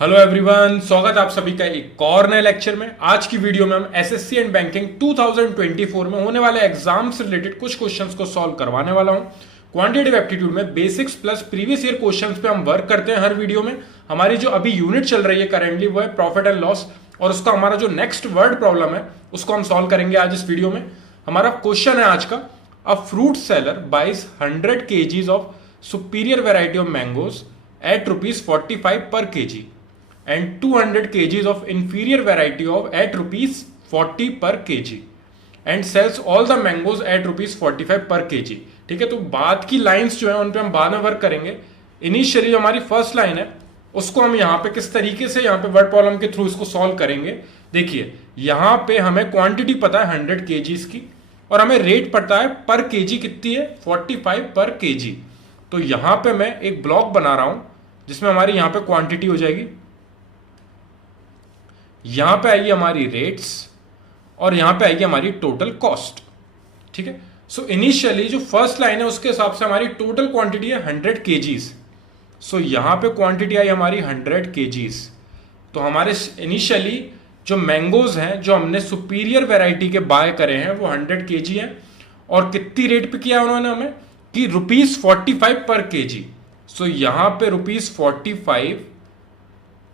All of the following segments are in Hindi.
हेलो एवरीवन, स्वागत है आप सभी का एक और नए लेक्चर में। आज की वीडियो में हम एसएससी एंड बैंकिंग 2024 में होने वाले एग्जाम से रिलेटेड कुछ क्वेश्चंस को सॉल्व करवाने वाला हूं। क्वांटिटेटिव एप्टीट्यूड में basics plus previous year questions पे हम वर्क करते हैं हर वीडियो में। हमारी जो अभी यूनिट चल रही है करेंटली वो है प्रॉफिट एंड लॉस, और उसका हमारा जो नेक्स्ट वर्ड प्रॉब्लम है उसको हम सॉल्व करेंगे आज इस वीडियो में। हमारा क्वेश्चन है आज का, a fruit seller buys 100 kgs of superior variety of mangoes at ₹45 per kg and 200 kgs of inferior variety of at ₹40 per kg and sells all the mangoes at ₹45 per kg। ठीक है, तो बाद की लाइंस जो है उन पे हम बाद में वर्क करेंगे। इनिशियली जो हमारी फर्स्ट लाइन है उसको हम यहाँ पे किस तरीके से यहाँ पे वर्ड प्रॉब्लम के थ्रू इसको सॉल्व करेंगे। देखिए, यहाँ पे हमें क्वांटिटी पता है 100 kgs की, और हमें रेट पता है पर केजी कितनी है, 45 पर केजी। तो यहाँ पे मैं एक ब्लॉक बना रहा हूं जिसमें हमारी यहाँ पे क्वांटिटी हो जाएगी, यहां पे आएगी हमारी रेट्स, और यहां पे आएगी हमारी टोटल कॉस्ट। ठीक है, सो इनिशियली जो फर्स्ट लाइन है उसके हिसाब से हमारी टोटल क्वांटिटी है 100 kgs। सो यहां पे क्वांटिटी आई हमारी 100 kgs। तो हमारे इनिशियली जो मैंगोज हैं जो हमने सुपीरियर वेराइटी के बाय करे हैं वो 100 kg हैं, और कितनी रेट पे किया उन्होंने हमें कि ₹45 पर केजी। सो यहां पे ₹45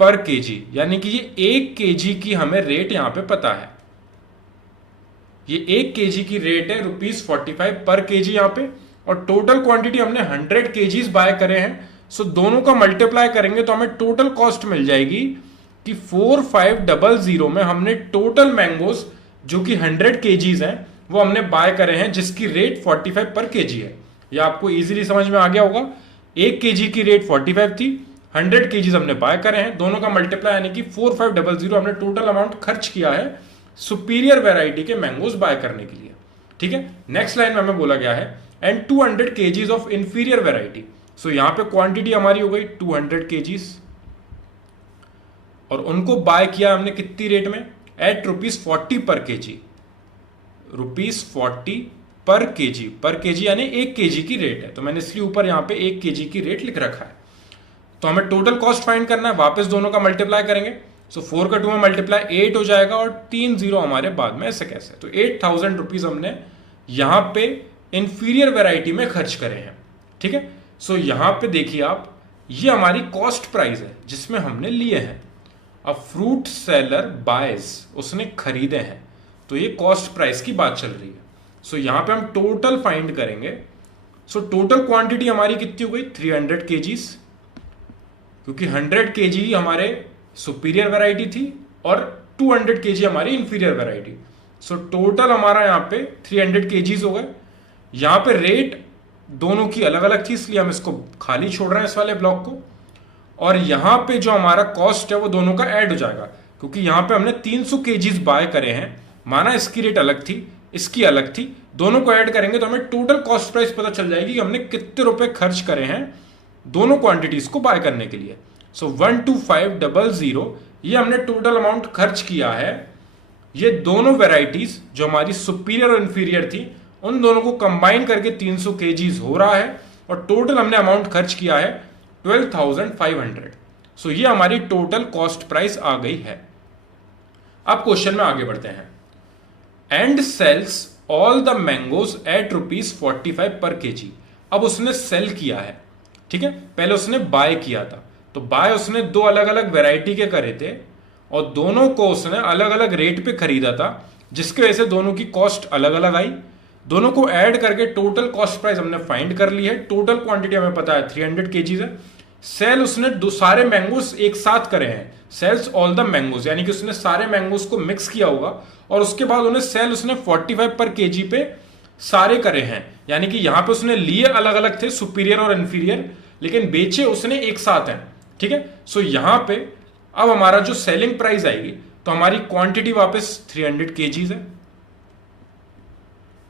पर केजी, यानी कि ये 1 केजी की हमें रेट यहां पे पता है। ये 1 केजी की रेट है ₹45 पर केजी यहां पे, और टोटल क्वांटिटी हमने 100 केजीज बाय करे हैं। सो दोनों का मल्टीप्लाई करेंगे तो हमें टोटल कॉस्ट मिल जाएगी कि 4500 में हमने टोटल मैंगोज जो कि 100 केजीज हैं वो हमने बाय करे हैं, जिसकी रेट 45 पर केजी है। यह आपको इजीली समझ में आ गया होगा। 1 केजी की रेट 45 थी, 100 kgs हमने बाय करे हैं, दोनों का मल्टीप्लाई यानी कि 4500 हमने टोटल अमाउंट खर्च किया है सुपीरियर वेराइटी के मैंगोज बाय करने के लिए। ठीक है, नेक्स्ट लाइन में हमें बोला गया है and 200 kgs of inferior variety. So यहां पे क्वांटिटी हमारी हो गई 200 kgs, और उनको बाय किया हमने कितनी रेट में, एट ₹40 पर केजी। ₹40 पर केजी यानी 1 केजी की रेट है, तो मैंने इसलिए ऊपर यहां पे 1 केजी की रेट लिख रखा है। तो हमें टोटल कॉस्ट फाइंड करना है, वापस दोनों का मल्टीप्लाई करेंगे। सो 4 का 2 में मल्टीप्लाई 8 हो जाएगा, और 3 जीरो हमारे बाद में ऐसे कैसे, तो 8000 रुपीज हमने यहां पे इंफीरियर वेराइटी में खर्च करे हैं। ठीक है, सो यहां पे देखिए आप, ये हमारी कॉस्ट प्राइस है जिसमें हमने लिए हैं। अब फ्रूट सेलर बायज, उसने खरीदे हैं, तो ये कॉस्ट प्राइस की बात चल रही है। सो यहां पे हम टोटल फाइंड करेंगे। सो टोटल क्वांटिटी हमारी कितनी हो गई, 300 kgs, क्योंकि 100 kg हमारे सुपीरियर वेराइटी थी और 200 kg हमारी इंफीरियर वेराइटी। सो टोटल हमारा यहाँ पे 300 kgs हो गए। यहाँ पे रेट दोनों की अलग अलग थी, इसलिए हम इसको खाली छोड़ रहे हैं इस वाले ब्लॉक को, और यहाँ पे जो हमारा कॉस्ट है वो दोनों का ऐड हो जाएगा, क्योंकि यहाँ पे हमने 300 kgs बाय करे हैं। माना इसकी रेट अलग थी, इसकी अलग थी, दोनों को ऐड करेंगे तो हमें टोटल कॉस्ट प्राइस पता चल जाएगी कि हमने कितने रुपए खर्च करे हैं दोनों क्वांटिटीज को बाय करने के लिए। सो 12500 ये हमने टोटल अमाउंट खर्च किया है। ये दोनों वेराइटीज जो हमारी सुपीरियर और इंफीरियर थी उन दोनों को कंबाइन करके 300 kgs हो रहा है, और टोटल हमने अमाउंट खर्च किया है 12500। सो ये हमारी टोटल कॉस्ट प्राइस आ गई है। अब क्वेश्चन में आगे बढ़ते हैं। And sells all the mangoes at ₹45 per KG. अब उसने सेल किया है, ठीक है, पहले उसने बाय किया था, तो बाय उसने दो अलग अलग वैरायटी के करे थे, और दोनों को उसने अलग अलग रेट पे खरीदा था, जिसकी वजह से दोनों की कॉस्ट अलग अलग आई। दोनों को ऐड करके टोटल कॉस्ट प्राइस हमने फाइंड कर ली है। टोटल क्वांटिटी हमें पता है 300 kgs है। सेल उसने दो सारे मैंगोज एक साथ करे हैं, सेल्स ऑल द मैंगोज, यानी कि उसने सारे मैंगोज को मिक्स किया होगा, और उसके बाद उन्हें सेल उसने 45 पर केजी पे सारे करे हैं, यानी कि यहां पे उसने लिए अलग अलग थे सुपीरियर और इंफीरियर, लेकिन बेचे उसने एक साथ हैं। ठीक है, सो यहां पे अब हमारा जो सेलिंग प्राइस आएगी, तो हमारी क्वांटिटी वापस 300 kgs है,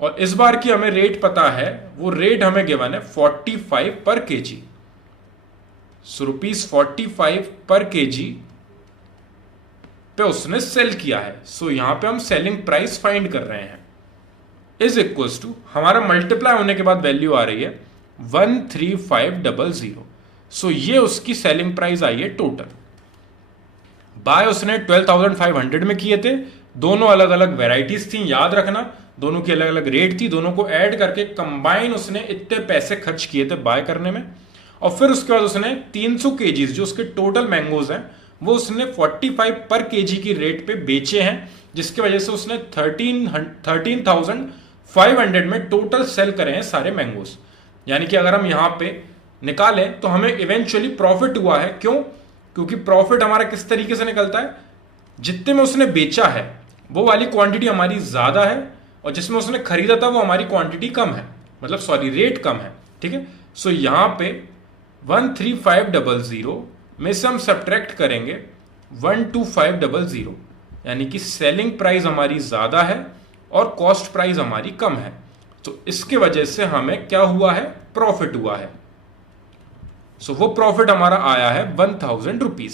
और इस बार की हमें रेट पता है, वो रेट हमें गिवन है 45 पर केजी। सो ₹45 पर केजी पे उसने सेल किया है। सो यहां पे हम सेलिंग प्राइस फाइंड कर रहे हैं, इज इक्वल्स टू, हमारा मल्टीप्लाई होने के बाद वैल्यू आ रही है 13500। सो ये उसकी सेलिंग प्राइस आई है टोटल। बाय उसने 12,500 में किए थे, दोनों अलग अलग वेराइटीज थी, याद रखना दोनों की अलग अलग रेट थी, दोनों को ऐड करके कंबाइन उसने इतने पैसे खर्च किए थे बाय करने में। और फिर उसके बाद उसने 300 केजीज जो उसके टोटल मैंगोज हैं वो उसने 45 पर केजी की रेट पे बेचे हैं, जिसकी वजह से उसने 13,500 में टोटल सेल करे हैं सारे मैंगोज। यानी कि अगर हम यहां पे निकालें तो हमें इवेंचुअली प्रॉफिट हुआ है। क्यों? क्योंकि प्रॉफिट हमारा किस तरीके से निकलता है, जितने में उसने बेचा है वो वाली क्वांटिटी हमारी ज्यादा है और जिसमें उसने खरीदा था वो हमारी क्वांटिटी कम है, मतलब सॉरी रेट कम है। ठीक है, सो यहां पे 13500 में से हम सब्ट्रैक्ट करेंगे 12500, यानी कि सेलिंग प्राइस हमारी ज्यादा है और कॉस्ट प्राइस हमारी कम है, तो इसके वजह से हमें क्या हुआ है, प्रॉफिट हुआ है। सो वो प्रॉफिट हमारा आया है 1000 रुपीज।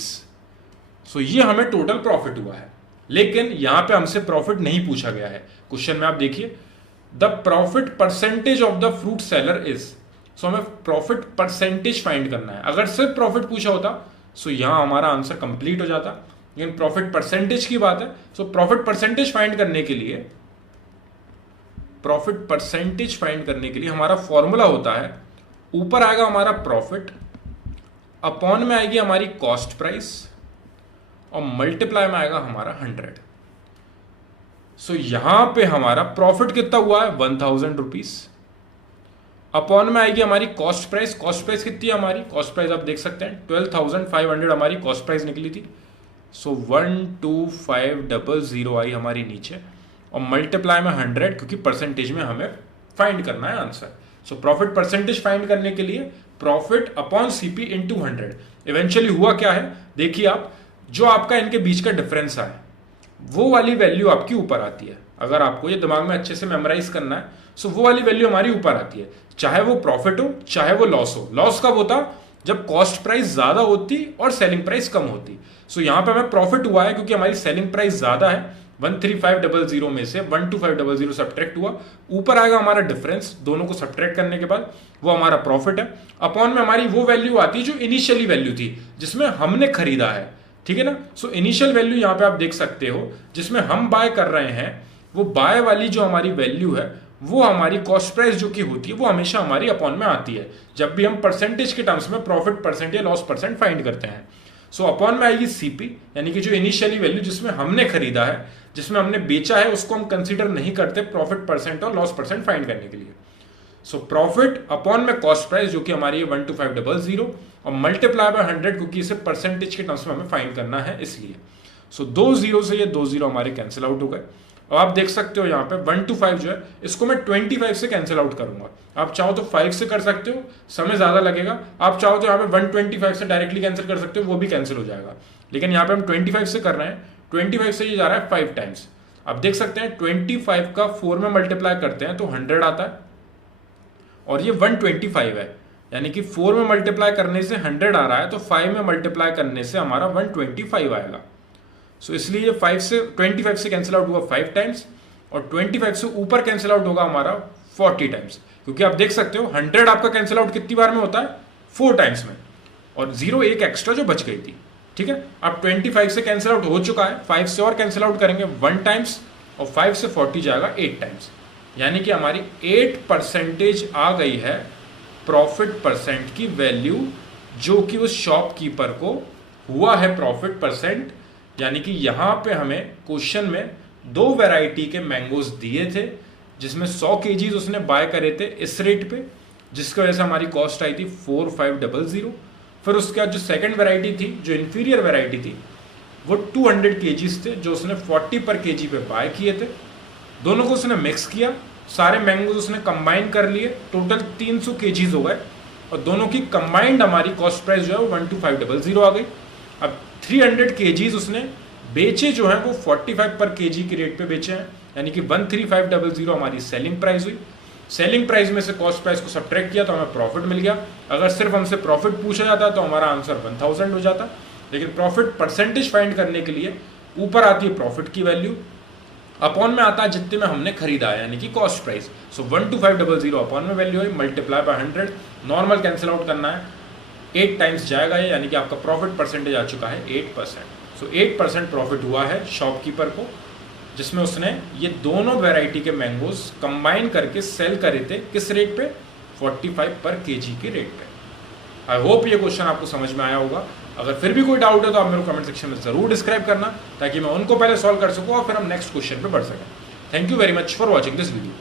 सो ये हमें टोटल प्रॉफिट हुआ है। लेकिन यहां पे हमसे प्रॉफिट नहीं पूछा गया है। क्वेश्चन में आप देखिए, the profit percentage of the fruit seller is. So हमें प्रॉफिट परसेंटेज फाइंड करना है। अगर सिर्फ प्रॉफिट पूछा होता सो यहां हमारा आंसर कंप्लीट हो जाता, लेकिन प्रॉफिट परसेंटेज की बात है। सो प्रॉफिट परसेंटेज फाइंड करने के लिए हमारा फॉर्मूला होता है, ऊपर आएगा हमारा प्रॉफिट, अपॉन में आएगी हमारी कॉस्ट प्राइस और मल्टीप्लाई में आएगा हमारा 100। सो यहां पे हमारा प्रॉफिट कितना हुआ है, 1000 रुपीज, अपॉन में आएगी हमारी कॉस्ट प्राइस। कॉस्ट प्राइस कितनी है हमारी, कॉस्ट प्राइस आप देख सकते हैं 12,500 हमारी कॉस्ट प्राइस निकली थी। सो 12500 आई हमारी नीचे और मल्टीप्लाई में 100, क्योंकि परसेंटेज में हमें फाइंड करना है answer. So profit percentage find करने के लिए profit upon CP into 100। Eventually हुआ क्या है, देखिए आप, जो आपका इनके बीच का डिफरेंस है वो वाली वैल्यू आपकी ऊपर आती है। अगर आपको ये दिमाग में अच्छे से मेमोराइज करना है, सो वो वाली वैल्यू हमारी ऊपर आती है, चाहे वो प्रॉफिट हो चाहे वो लॉस हो। लॉस कब होता, जब कॉस्ट प्राइस ज्यादा होती और सेलिंग प्राइस कम होती। सो यहां पे हमें प्रॉफिट हुआ है क्योंकि हमारी सेलिंग प्राइस ज्यादा है, 13500 में से 12500 सब्ट्रैक्ट हुआ, ऊपर आएगा हमारा डिफरेंस, दोनों को सब्ट्रैक्ट करने के बाद वो हमारा प्रॉफिट है। अपॉन में हमारी वो वैल्यू आती है जो इनिशियली वैल्यू थी जिसमें हमने खरीदा है। ठीक है ना, सो इनिशियल वैल्यू यहां पे आप देख सकते हो जिसमें हम बाय कर रहे हैं, वो बाय वाली जो हमारी वैल्यू है वो हमारी कॉस्ट प्राइस जो की होती है वो हमेशा हमारी अपॉन में आती है जब भी हम परसेंटेज के टर्म्स में प्रॉफिट परसेंट या लॉस परसेंट फाइंड करते हैं। सो अपॉन में आएगी सीपी, यानी कि जो इनिशियली वैल्यू जिसमें हमने खरीदा है, जिसमें हमने बेचा है, उसको हम कंसीडर नहीं करते प्रॉफिट परसेंट और लॉस परसेंट फाइंड करने के लिए। सो प्रॉफिट अपॉन में कॉस्ट प्राइस जो कि हमारी है 12500 और मल्टीप्लाई बाय 100, क्योंकि इसे परसेंटेज के टर्म्स में हमें फाइंड करना है इसलिए। सो 2 जीरो से ये 2 जीरो हमारे कैंसिल आउट हो गए। और आप देख सकते हो यहाँ पे 1 to 5 जो है इसको मैं 25 से कैंसिल आउट करूंगा। आप चाहो तो 5 से कर सकते हो, समय ज्यादा लगेगा। आप चाहो तो यहाँ पे 125 से डायरेक्टली कैंसिल कर सकते हो, वो भी कैंसिल हो जाएगा। लेकिन यहाँ पे हम 25 से कर रहे हैं, 25 से ये जा रहा है 5 टाइम्स। आप देख सकते हैं 25 का 4 में मल्टीप्लाई करते हैं तो 100 आता है और ये 125 है, यानी कि 4 में मल्टीप्लाई करने से 100 आ रहा है तो 5 में मल्टीप्लाई करने से हमारा 125 आएगा। सो इसलिए ये 25 से कैंसिल आउट हुआ 5 टाइम्स और 25 से ऊपर कैंसिल आउट होगा हमारा 40 टाइम्स, क्योंकि आप देख सकते हो 100 आपका कैंसिल आउट कितनी बार में होता है, 4 टाइम्स में, और 0 एक एक्स्ट्रा जो बच गई थी। ठीक है, अब 25 से कैंसिल आउट हो चुका है, 5 से और कैंसिल आउट करेंगे 1 टाइम्स और 5 से 40 जाएगा 8 टाइम्स, यानी कि हमारी 8% आ गई है प्रॉफिट परसेंट की वैल्यू, जो कि उस शॉपकीपर को हुआ है प्रॉफिट परसेंट। यानी कि यहां पे हमें क्वेश्चन में 2 वैरायटी के मैंगोज दिए थे जिसमें 100 केजीज उसने बाय करे थे इस रेट पे, जिसकी वजह से हमारी कॉस्ट आई थी 4500। फिर उसके बाद जो सेकंड वैरायटी थी, जो इंफीरियर वैरायटी थी, वो 200 केजीज थे जो उसने 40 पर केजी पे बाय किए थे। दोनों को उसने मिक्स किया, सारे मैंगोज उसने कंबाइन कर लिए, टोटल 300 केजीज हो गए और दोनों की कंबाइंड हमारी कॉस्ट प्राइस जो है वो 12500 आ गई। अब 300 केजीज उसने बेचे जो है वो 45 पर केजी की रेट पे बेचे हैं, यानी कि 13500 हमारी सेलिंग प्राइस हुई। सेलिंग प्राइस में से कॉस्ट प्राइस को सब्ट्रैक्ट किया तो हमें प्रॉफिट मिल गया। अगर सिर्फ हमसे प्रॉफिट पूछा जाता तो हमारा आंसर 1000 हो जाता, लेकिन प्रॉफिट परसेंटेज फाइंड करने के लिए ऊपर आती है प्रॉफिट की वैल्यू, अपॉन में आता है जितने में हमने खरीदा है, यानी कि कॉस्ट प्राइस। सो 12500 अपॉन में वैल्यू है, multiply by 100, normal cancel out करना है, 8 टाइम्स जाएगा ये, यानी कि आपका प्रॉफिट परसेंटेज आ चुका है 8%। सो 8% प्रॉफिट हुआ है शॉपकीपर को, जिसमें उसने ये दोनों वैरायटी के मैंगोज कंबाइन करके सेल करे थे किस रेट पे, 45 पर केजी के रेट पे। आई होप ये क्वेश्चन आपको समझ में आया होगा। अगर फिर भी कोई डाउट है तो आप मेरे कमेंट सेक्शन में जरूर डिस्क्राइब करना, ताकि मैं उनको पहले सॉल्व कर सकूं और फिर हम नेक्स्ट क्वेश्चन पे बढ़ सकें। Thank you very much for watching this video.